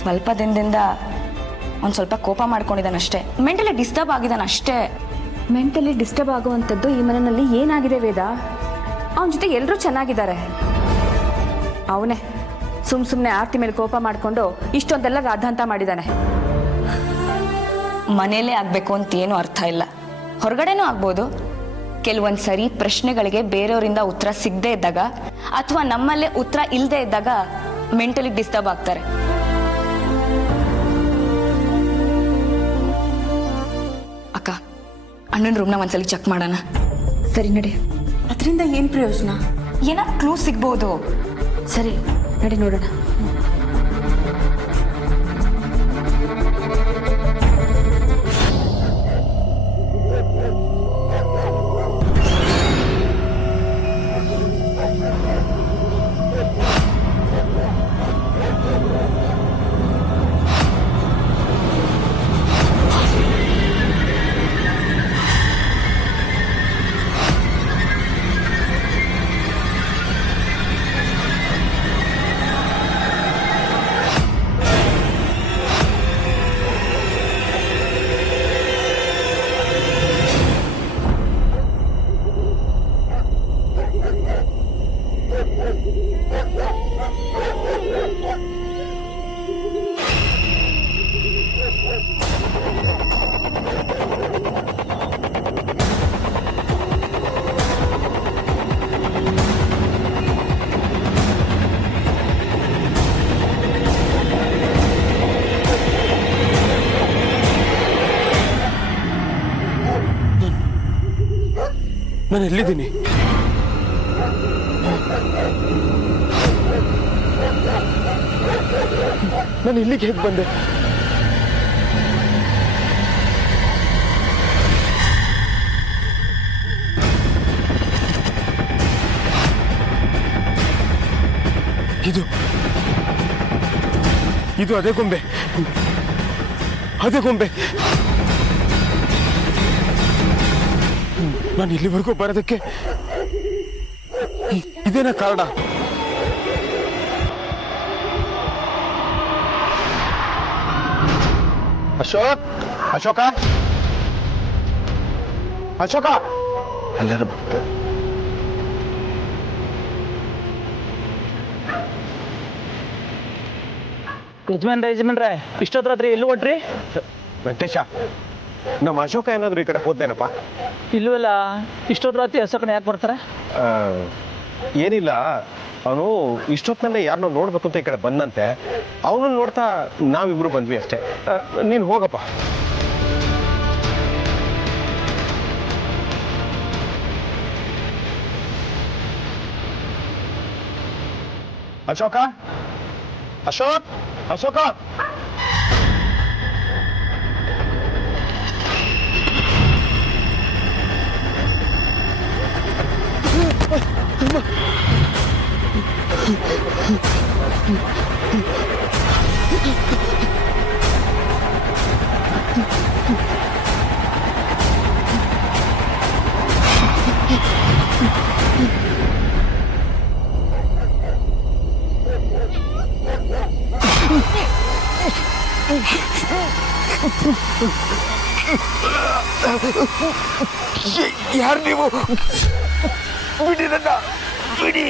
ಸ್ವಲ್ಪ ದಿನದಿಂದ ಒಂದು ಸ್ವಲ್ಪ ಕೋಪ ಮಾಡ್ಕೊಂಡಿದ್ದಾನಷ್ಟೇ, ಮೆಂಟಲಿ ಡಿಸ್ಟರ್ಬ್ ಆಗಿದ್ದಾನಷ್ಟೇ. ಮೆಂಟಲಿ ಡಿಸ್ಟರ್ಬ್ ಆಗುವಂಥದ್ದು ಈ ಮನೆಯಲ್ಲಿ ಏನಾಗಿದೆ ವೇದ? ಅವನ ಜೊತೆ ಎಲ್ಲರೂ ಚೆನ್ನಾಗಿದ್ದಾರೆ. ಅವನೇ ಸುಮ್ಮನೆ ಆರ್ತಿ ಮೇಲೆ ಕೋಪ ಮಾಡಿಕೊಂಡು ಇಷ್ಟೊಂದೆಲ್ಲ ರಾಧಾಂತ ಮಾಡಿದ್ದಾನೆ. ಮನೇಲೇ ಆಗಬೇಕು ಅಂತ ಏನೂ ಅರ್ಥ ಇಲ್ಲ, ಹೊರಗಡೆನೂ ಆಗ್ಬೋದು. ಕೆಲವೊಂದು ಸರಿ ಪ್ರಶ್ನೆಗಳಿಗೆ ಬೇರೆಯವರಿಂದ ಉತ್ತರ ಸಿಗದೆ ಇದ್ದಾಗ ಅಥವಾ ನಮ್ಮಲ್ಲೇ ಉತ್ತರ ಇಲ್ಲದೆ ಇದ್ದಾಗ ಮೆಂಟಲಿ ಡಿಸ್ಟರ್ಬ್ ಆಗ್ತಾರೆ. ಅಕ್ಕ, ಅಣ್ಣನ ರೂಮ್ನ ಒಂದ್ಸಲಿ ಚೆಕ್ ಮಾಡೋಣ. ಸರಿ ನಡಿ. ಅದರಿಂದ ಏನು ಪ್ರಯೋಜನ? ಏನೋ ಕ್ಲೂ ಸಿಗ್ಬೋದು. ಸರಿ ನಡಿ ನೋಡೋಣ. ನಾನು ಎಲ್ಲಿದ್ದೀನಿ? ನಾನು ಇಲ್ಲಿಗೆ ಹೇಗೆ ಬಂದೆ? ಇದು ಅದೇ ಗೊಂಬೆ, ಅದೇ ಗೊಂಬೆ. ನಾನು ಇಲ್ಲಿವರೆಗೂ ಬರೋದಕ್ಕೆ ಇದೇನಾ ಕಾರಣ? ಅಶೋಕ್, ಅಶೋಕ, ಅಶೋಕ, ಅಲ್ಲರ ಯಜಮಾನ್ರೆ ಇಷ್ಟೊತ್ತರಾತ್ರಿ ಎಲ್ಲಿ ಹೊಟ್ರಿ? ವೆಂಕಟೇಶ, ನಮ್ಮ ಅಶೋಕ ಏನಾದ್ರು ಈ ಕಡೆ ಹೋದ್ದೇನಪ್ಪ? ಇಲ್ಲವಲ್ಲ, ಇಷ್ಟೊತ್ತರಾತ್ರಿ ಹಸಕನ ಯಾಕೆ ಬರ್ತಾರೆ? ಏನಿಲ್ಲ, ಅವನು ಇಷ್ಟೊತ್ತಿನಲ್ಲೇ ಯಾರನ್ನೋ ನೋಡ್ಬೇಕು ಅಂತ ಈ ಕಡೆ ಬಂದಂತೆ. ಅವನು ನೋಡ್ತಾ ನಾವಿಬ್ರು ಬಂದ್ವಿ ಅಷ್ಟೇ. ನೀನು ಹೋಗಪ್ಪ. ಅಶೋಕ, ಅಶೋಕ್, ಅಶೋಕ. ಯಾರು ನೀವು? ಬಿಡಿ ನನ್ನ, ಬಿಡಿ.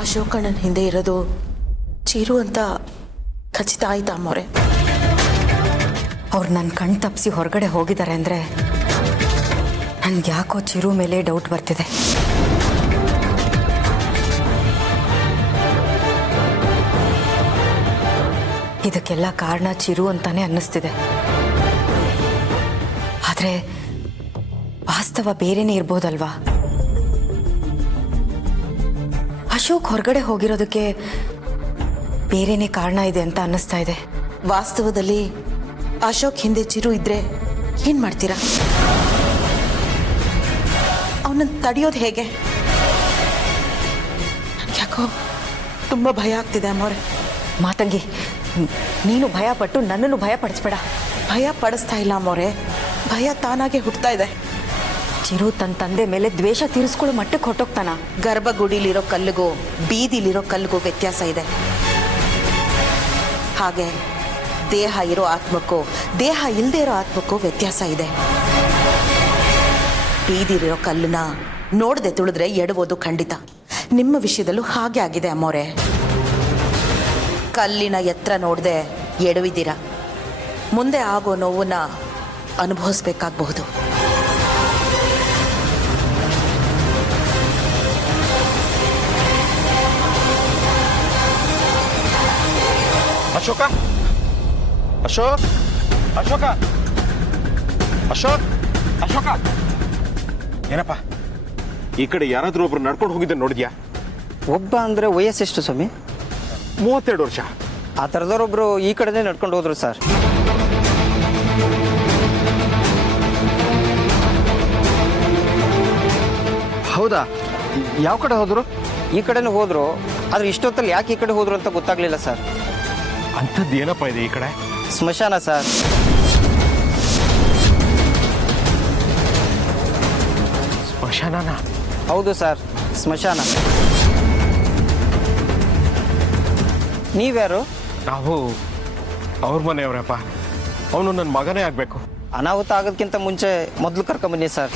ಅಶೋಕಣ್ಣನ ಹಿಂದೆ ಇರೋದು ಚಿರು ಅಂತ ಖಚಿತ ಆಯ್ತಾ ಅಮ್ಮವ್ರೆ? ಅವ್ರು ನನ್ನ ಕಣ್ ತಪ್ಪಿಸಿ ಹೊರಗಡೆ ಹೋಗಿದ್ದಾರೆ ಅಂದರೆ ನನ್ಗೆ ಯಾಕೋ ಚಿರು ಮೇಲೆ ಡೌಟ್ ಬರ್ತಿದೆ. ಇದಕ್ಕೆಲ್ಲ ಕಾರಣ ಚಿರು ಅಂತಾನೆ ಅನ್ನಿಸ್ತಿದೆ. ಆದರೆ ವಾಸ್ತವ ಬೇರೆನೇ ಇರ್ಬೋದಲ್ವಾ? ಅಶೋಕ್ ಹೊರಗಡೆ ಹೋಗಿರೋದಕ್ಕೆ ಬೇರೆನೇ ಕಾರಣ ಇದೆ ಅಂತ ಅನ್ನಿಸ್ತಾ ಇದೆ. ವಾಸ್ತವದಲ್ಲಿ ಅಶೋಕ್ ಹಿಂದೆ ಚಿರು ಇದ್ರೆ ಏನ್ ಮಾಡ್ತೀರಾ? ಅವನನ್ನು ತಡೆಯೋದು ಹೇಗೆ? ಯಾಕೋ ತುಂಬಾ ಭಯ ಆಗ್ತಿದೆ ಅಮ್ಮವ್ರೆ. ಮಾತಂಗಿ, ನೀನು ಭಯ ಪಟ್ಟು ನನ್ನನ್ನು ಭಯ ಪಡಿಸ್ಬೇಡ. ಭಯ ಪಡಿಸ್ತಾ ಇಲ್ಲ ಅಮ್ಮವ್ರೆ, ಭಯ ತಾನಾಗೆ ಹುಟ್ಟುತ್ತಾ ಇದೆ. ಚಿರು ತನ್ನ ತಂದೆ ಮೇಲೆ ದ್ವೇಷ ತೀರಿಸ್ಕೊಳ್ಳೋ ಮಟ್ಟಕ್ಕೆ ಹೊಟ್ಟೋಗ್ತಾನ. ಗರ್ಭಗುಡಿಲಿರೋ ಕಲ್ಲಿಗೂ ಬೀದಿಲಿರೋ ಕಲ್ಲಿಗೂ ವ್ಯತ್ಯಾಸ ಇದೆ. ಹಾಗೆ ದೇಹ ಇರೋ ಆತ್ಮಕ್ಕೂ ದೇಹ ಇಲ್ಲದೆ ಇರೋ ಆತ್ಮಕ್ಕೂ ವ್ಯತ್ಯಾಸ ಇದೆ. ಬೀದಿಲಿರೋ ಕಲ್ಲನ್ನ ನೋಡದೆ ತುಳಿದ್ರೆ ಎಡಬೋದು ಖಂಡಿತ. ನಿಮ್ಮ ವಿಷಯದಲ್ಲೂ ಹಾಗೆ ಆಗಿದೆ ಅಮ್ಮೋರೆ. ಕಲ್ಲಿನ ಎತ್ತರ ನೋಡದೆ ಎಡವಿದ್ದೀರಾ. ಮುಂದೆ ಆಗೋ ನೋವನ್ನ ಅನುಭವಿಸ್ಬೇಕಾಗಬಹುದು. ಅಶೋಕ, ಅಶೋಕ್, ಅಶೋಕ, ಅಶೋಕ್, ಅಶೋಕ, ಏನಪ್ಪ ಈ ಕಡೆ ಯಾರಾದ್ರೂ ಒಬ್ರು ನಡ್ಕೊಂಡು ಹೋಗಿದ್ದೆ ನೋಡಿದ್ಯಾ? ಒಬ್ಬ ಅಂದರೆ ವಯಸ್ಸೆಷ್ಟು ಸ್ವಾಮಿ? 32 ವರ್ಷ. ಆ ಥರದವರೊಬ್ಬರು ಈ ಕಡೆನೇ ನಡ್ಕೊಂಡು ಹೋದ್ರು ಸರ್. ಹೌದಾ? ಯಾವ ಕಡೆ ಹೋದ್ರು? ಈ ಕಡೆನೂ ಹೋದ್ರು, ಆದರೆ ಇಷ್ಟೊತ್ತಲ್ಲಿ ಯಾಕೆ ಈ ಕಡೆ ಹೋದ್ರು ಅಂತ ಗೊತ್ತಾಗ್ಲಿಲ್ಲ ಸರ್. ಅಂಥದ್ದು ಏನಪ್ಪ ಇದೆ ಈ ಕಡೆ? ಸ್ಮಶಾನ ಸರ್. ಸ್ಮಶಾನನ? ಹೌದು ಸರ್, ಸ್ಮಶಾನ. ನೀವ್ಯಾರು? ನಾವು ಅವ್ರ ಮನೆಯವ್ರಪ್ಪ. ಅವನು ನನ್ನ ಮಗನೇ ಆಗಬೇಕು. ಅನಾಹುತ ಆಗೋದಕ್ಕಿಂತ ಮುಂಚೆ ಮೊದಲು ಕರ್ಕೊಂಬನ್ನಿ ಸರ್.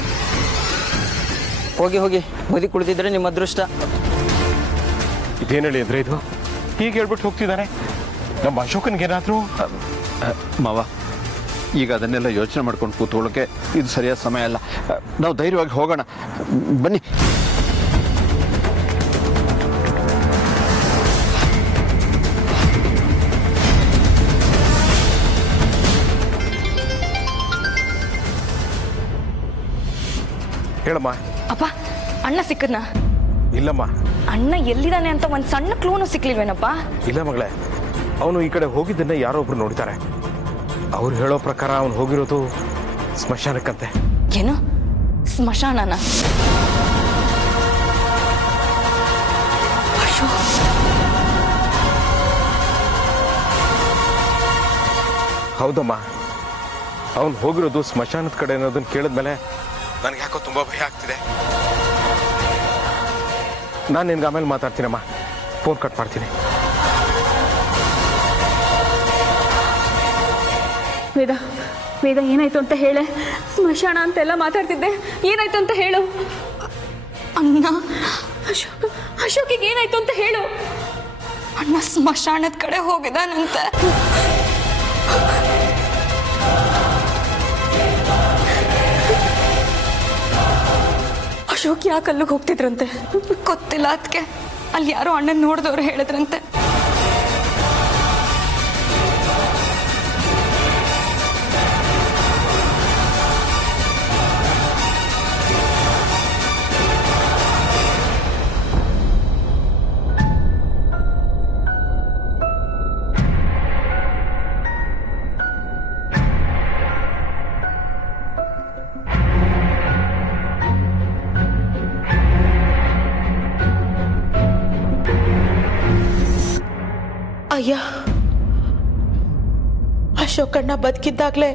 ಹೋಗಿ ಹೋಗಿ ಬದಿ ಕುಳಿತಿದ್ರೆ ನಿಮ್ಮ ಅದೃಷ್ಟ. ಇದೇನು ಹೇಳಿ ಅಂದ್ರೆ ಇದು ಹೀಗೆ ಹೇಳ್ಬಿಟ್ಟು ಹೋಗ್ತಿದ್ದಾನೆ. ನಮ್ಮ ಅಶೋಕನ್ಗೇನಾದರೂ? ಮಾವ, ಈಗ ಅದನ್ನೆಲ್ಲ ಯೋಚನೆ ಮಾಡ್ಕೊಂಡು ಕೂತ್ಕೊಳ್ಳೋಕೆ ಇದು ಸರಿಯಾದ ಸಮಯ ಅಲ್ಲ. ನಾವು ಧೈರ್ಯವಾಗಿ ಹೋಗೋಣ, ಬನ್ನಿ. ಹೇಳಮ್ಮ. ಅಪ್ಪ, ಅಣ್ಣ ಸಿಕ್ಕದ್ನ? ಇಲ್ಲಮ್ಮ. ಅಣ್ಣ ಎಲ್ಲಿದ್ದಾನೆ ಅಂತ ಒಂದು ಸಣ್ಣ ಕ್ಲೂನು ಸಿಕ್ಲಿಲ್ವೇನಪ್ಪ? ಇಲ್ಲ ಮಗಳೇ, ಅವನು ಈ ಕಡೆ ಹೋಗಿದ್ದನ್ನ ಯಾರೋ ಒಬ್ರು ನೋಡ್ತಾರೆ. ಅವ್ರು ಹೇಳೋ ಪ್ರಕಾರ ಅವನು ಹೋಗಿರೋದು ಸ್ಮಶಾನಕ್ಕಂತೆ. ಏನು ಸ್ಮಶಾನನ? ಹೌದಮ್ಮ, ಅವನು ಹೋಗಿರೋದು ಸ್ಮಶಾನದ ಕಡೆ ಅನ್ನೋದನ್ನ ಕೇಳಿದ್ಮೇಲೆ ನನಗೆ ಯಾಕೋ ತುಂಬಾ ಭಯ ಆಗ್ತಿದೆ. ನಾನು ನಿನ್ಗೆ ಆಮೇಲೆ ಮಾತಾಡ್ತೀನಮ್ಮ. ಫೋನ್ ಕಟ್ ಮಾಡ್ತೀನಿ. ವೇದ, ವೇದ, ಏನಾಯ್ತು ಅಂತ ಹೇಳೆ. ಸ್ಮಶಾನ ಅಂತೆಲ್ಲ ಮಾತಾಡ್ತಿದ್ದೆ, ಏನಾಯ್ತು ಅಂತ ಹೇಳು. ಅಣ್ಣ, ಅಶೋಕಿಗೆ ಏನಾಯ್ತು ಅಂತ ಹೇಳು. ಅಣ್ಣ ಸ್ಮಶಾನದ ಕಡೆ ಹೋಗಿದಾನಂತೆ. ಅಶೋಕ್ ಯಾಕೆ ಅಲ್ಲಿಗೆ ಹೋಗ್ತಿದ್ರಂತೆ? ಗೊತ್ತಿಲ್ಲ ಅದಕ್ಕೆ. ಅಲ್ಲಿ ಯಾರೋ ಅಣ್ಣನ ನೋಡಿದವ್ರು ಹೇಳಿದ್ರಂತೆ. ಅಯ್ಯ, ಅಶೋಕಣ್ಣ ಬದುಕಿದ್ದಾಗ್ಲೇ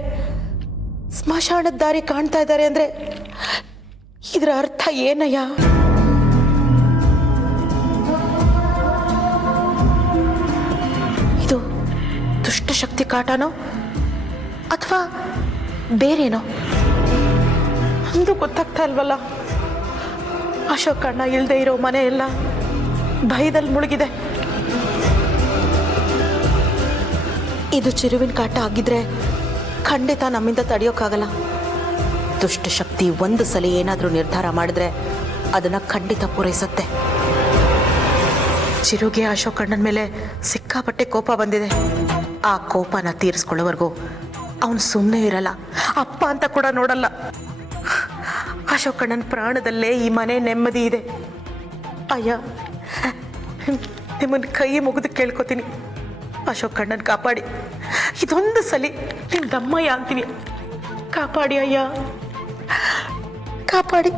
ಸ್ಮಶಾನದ ದಾರಿ ಕಾಣ್ತಾ ಇದ್ದಾರೆ ಅಂದ್ರೆ ಇದರ ಅರ್ಥ ಏನಯ್ಯ? ಇದು ದುಷ್ಟಶಕ್ತಿ ಕಾಟನೋ ಅಥವಾ ಬೇರೇನೋ? ಒಂದು ಗೊತ್ತಾಗ್ತಾ ಇಲ್ವಲ್ಲ. ಅಶೋಕಣ್ಣ ಇಲ್ಲದೆ ಇರೋ ಮನೆ ಎಲ್ಲ ಭಯದಲ್ಲಿ ಮುಳುಗಿದೆ. ಇದು ಚಿರುವಿನ ಕಾಟ ಆಗಿದ್ರೆ ಖಂಡಿತ ನಮ್ಮಿಂದ ತಡೆಯೋಕ್ಕಾಗಲ್ಲ. ದುಷ್ಟಶಕ್ತಿ ಒಂದು ಸಲ ಏನಾದರೂ ನಿರ್ಧಾರ ಮಾಡಿದ್ರೆ ಅದನ್ನು ಖಂಡಿತ ಪೂರೈಸುತ್ತೆ. ಚಿರುಗೆ ಅಶೋಕ್ ಅಣ್ಣನ ಮೇಲೆ ಸಿಕ್ಕಾಪಟ್ಟೆ ಕೋಪ ಬಂದಿದೆ. ಆ ಕೋಪನ ತೀರಿಸ್ಕೊಳ್ಳೋವರೆಗೂ ಅವನು ಸುಮ್ಮನೆ ಇರಲ್ಲ, ಅಪ್ಪ ಅಂತ ಕೂಡ ನೋಡಲ್ಲ. ಅಶೋಕ್ ಅಣ್ಣನ ಪ್ರಾಣದಲ್ಲೇ ಈ ಮನೆ ನೆಮ್ಮದಿ ಇದೆ. ಅಯ್ಯ, ನಿಮ್ಮನ್ನು ಕೈ ಮುಗಿದು ಕೇಳ್ಕೊತೀನಿ, ಅಶೋಕ್ ಅಣ್ಣನ ಕಾಪಾಡಿ. ಇದೊಂದು ಸಲ ನಿಮ್ಮ ದಮ್ಮಯ್ಯ ಅಂತೀನಿ, ಕಾಪಾಡಿ ಅಯ್ಯ, ಕಾಪಾಡಿ.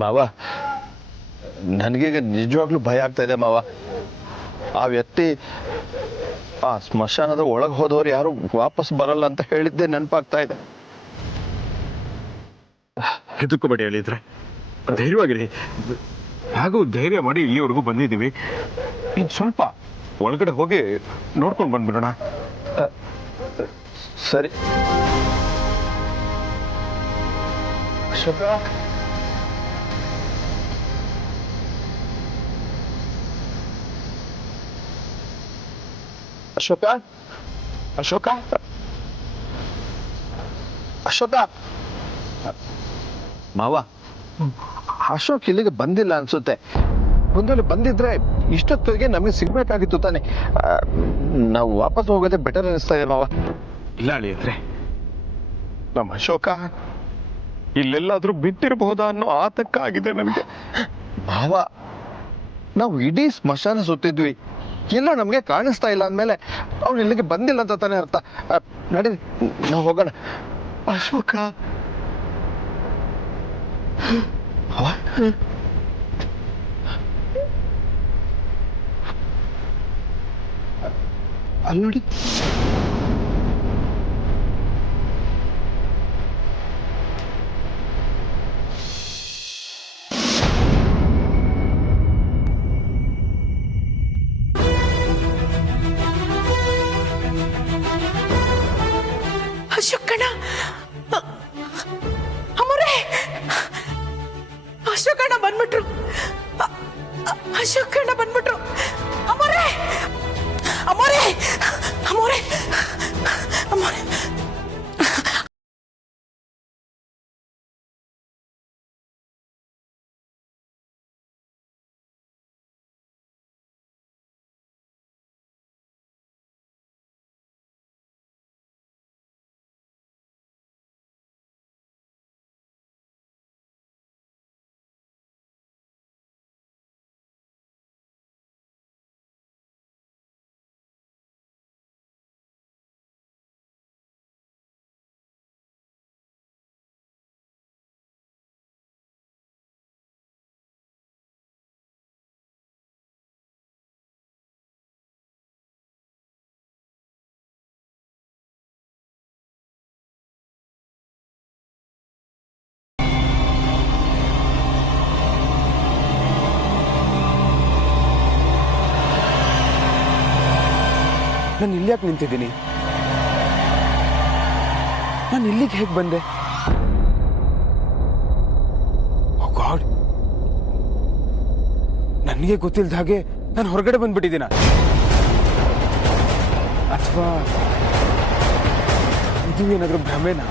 ಮಾವ, ನನಗೀಗ ನಿಜವಾಗ್ಲೂ ಭಯ ಆಗ್ತಾ ಇದೆ ಮಾವ. ಆ ವ್ಯಕ್ತಿ ಆ ಸ್ಮಶಾನದ ಒಳಗೆ ಹೋದವ್ರು ಯಾರು ವಾಪಸ್ ಬರಲ್ಲ ಅಂತ ಹೇಳಿದ್ದೆ ನೆನಪಾಗ್ತಾ ಇದೆ. ಹೆದರ್ಕೋಬೇಡಿ ಹೇಳಿದ್ರೆ, ಧೈರ್ಯವಾಗಿರಿ. ಹಾಗೂ ಧೈರ್ಯ ಮಾಡಿ ಇಲ್ಲಿವರೆಗೂ ಬಂದಿದ್ದೀವಿ. ಇನ್ನು ಸ್ವಲ್ಪ ಒಳಗಡೆ ಹೋಗಿ ನೋಡ್ಕೊಂಡು ಬಂದ್ಬಿಡೋಣ. ಸರಿ. ಅಶೋಕ, ಅಶೋಕ, ಅಶೋಕ, ಅಶೋಕ. ಮಾವ, ಅಶೋಕ್ ಇಲ್ಲಿಗೆ ಬಂದಿಲ್ಲ ಅನ್ಸುತ್ತೆ. ಒಂದು ವೇಳೆ ಬಂದಿದ್ರೆ ಇಷ್ಟೊತ್ತಿಗೆ ನಮಗೆ ಸಿಗ್ಬೇಕಾಗಿತ್ತು ತಾನೆ. ನಾವು ವಾಪಸ್ ಹೋಗೋದೇ ಬೆಟರ್ ಅನಿಸ್ತಾ ಇದೆ ಮಾವ. ಇಲ್ಲ ಅಳಿಯಂದ್ರೆ, ನಮ್ಮ ಅಶೋಕ ಇಲ್ಲೆಲ್ಲಾದ್ರೂ ಬಿಟ್ಟಿರಬಹುದಾ ಅನ್ನೋ ಆತಂಕ ಆಗಿದೆ ನನಗೆ. ಮಾವ, ನಾವು ಇಡೀ ಸ್ಮಶಾನ ಸುತ್ತಿದ್ವಿ, ಎಲ್ಲ ನಮಗೆ ಕಾಣಿಸ್ತಾ ಇಲ್ಲ ಅಂದಮೇಲೆ ಅವ್ನು ಇಲ್ಲಿಗೆ ಬಂದಿಲ್ಲ ಅಂತ ತಾನೇ ಅರ್ಥ. ನಡಿ, ನಾವು ಹೋಗೋಣ. ಅಶೋಕ ಅಲ್ಲಿ ನೋಡಿ. ಅಶೋಕಣ್ಣ, ಅಮರೇ, ಅಶೋಕಣ್ಣ ಬಂದ್ಬಿಟ್ರು. ಅಶೋಕಣ್ಣ ಬಂದ್ಬಿಟ್ರು. ಅಮರೇ, ಅಮರೇ, ಅಮರೇ, ಅಮರೇ. ನಾನು ಇಲ್ಲಿ ಯಾಕೆ ನಿಂತಿದ್ದೀನಿ? ನಾನು ಇಲ್ಲಿಗೆ ಹೇಗೆ ಬಂದೆ? ಓ ಗಾಡ್, ನನಗೆ ಗೊತ್ತಿಲ್ಲದ ಹಾಗೆ ನಾನು ಹೊರಗಡೆ ಬಂದ್ಬಿಟ್ಟಿದ್ದೀನ, ಅಥವಾ ಇದು ಏನಾದರೂ ಭ್ರಮೆನಾ?